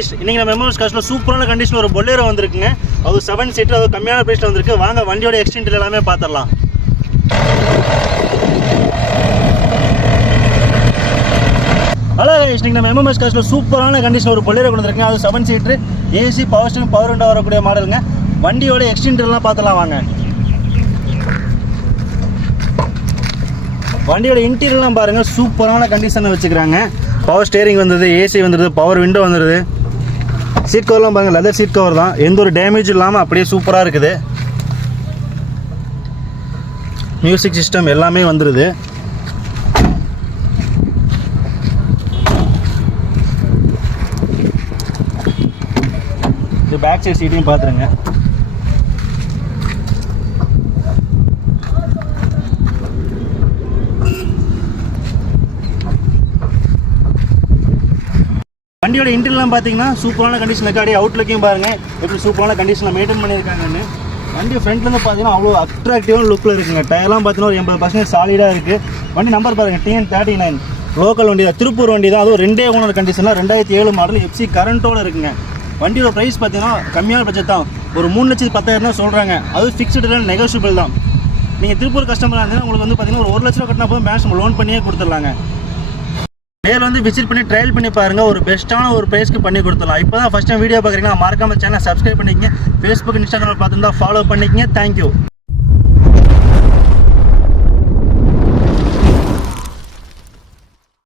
Guys இன்னைக்கு நம்ம MMS காஸ்ட்ல சூப்பரான கண்டிஷன்ல ஒரு பொலேரோ வந்திருக்குங்க. அது 7 சீட்டர், அது கம்மியான பிரைஸ்ல வந்திருக்கு. வாங்க வண்டியோட எக்ஸ்டென்ட் எல்லாமே பாத்துறலாம். ஹலோ गाइस இன்னைக்கு நம்ம எம்எம்எஸ் காஸ்ட்ல சூப்பரான கண்டிஷன்ல ஒரு பொலேரோ வந்திருக்குங்க. அது 7 seater, AC, power steering, power window வரக்கூடிய மாடலுங்க. வண்டியோட எக்ஸ்டென்ட் எல்லாம் பாத்துறலாம் வாங்க. வண்டியோட இன்டீரியர்லாம் பாருங்க, சூப்பரான கண்டிஷன்ல வச்சுக்கிறாங்க. பவர் ஸ்டீரிங் வந்தது, ஏசி வந்துடுது, பவர் விண்டோ வந்துடுது. சீட் கவர்லாம் பாருங்க, லெதர் சீட் கவர் தான், எந்த ஒரு டேமேஜ் இல்லாமல் அப்படியே சூப்பராக இருக்குது. மியூசிக் சிஸ்டம் எல்லாமே வந்துடுது. இது பேக் சைட் சீட்டையும் பார்த்துருங்க. வண்டியோட இன்டீரியர்லாம் பார்த்தீங்கன்னா சூப்பரான கண்டிஷன் இருக்குது. அப்படியே அவுட்லுக்கையும் பாருங்கள் எப்படி சூப்பரான கண்டிஷனில் மெயின்டைன் பண்ணியிருக்காங்கன்னு. வண்டி ஃப்ரண்ட்லேருந்து பார்த்தீங்கன்னா அவ்வளோ அட்ராக்டிவான லுக்கில் இருக்குங்க. டயர்லாம் பார்த்தீங்கன்னா ஒரு 80% சாலிடாக இருக்குது. வண்டி நம்பர் பாருங்கள், TN39 லோக்கல் வண்டி தான், திருப்பூர் வண்டி தான். அதுவும் 2 ஓனர் கண்டிஷனில் 2007 மாடல், FC கரண்ட்டோடு இருக்குங்க. வண்டியோட ப்ரைஸ் பார்த்தீங்கன்னா கம்மியான பட்ஜெட் தான், ஒரு 3,10,000 தான் சொல்கிறாங்க. அது ஃபிக்ஸ்டு இல்லை, நெகோஷியபிள் தான். நீங்கள் திருப்பூர் கஸ்டமராக இருந்தீங்கன்னா உங்களுக்கு வந்து பார்த்தீங்கன்னா ஒரு 1 லட்ச ரூபா கட்டினா போதும், பேங்க் லோன் பண்ணியே கொடுத்துடலாங்க. நேரில் வந்து விசிட் பண்ணி ட்ரையல் பண்ணி பாருங்கள், ஒரு பெஸ்ட்டான ஒரு ப்ரைஸ்க்கு பண்ணி கொடுத்துடலாம். இப்போ தான் ஃபஸ்ட் டைம் வீடியோ பார்க்குறீங்கன்னா மறக்காம சேனல் சப்ஸ்கிரைப் பண்ணிக்கங்க. ஃபேஸ்புக், இன்ஸ்டாகிராமில் பார்த்துருந்தா ஃபாலோ பண்ணிக்கங்க. தேங்க்யூ.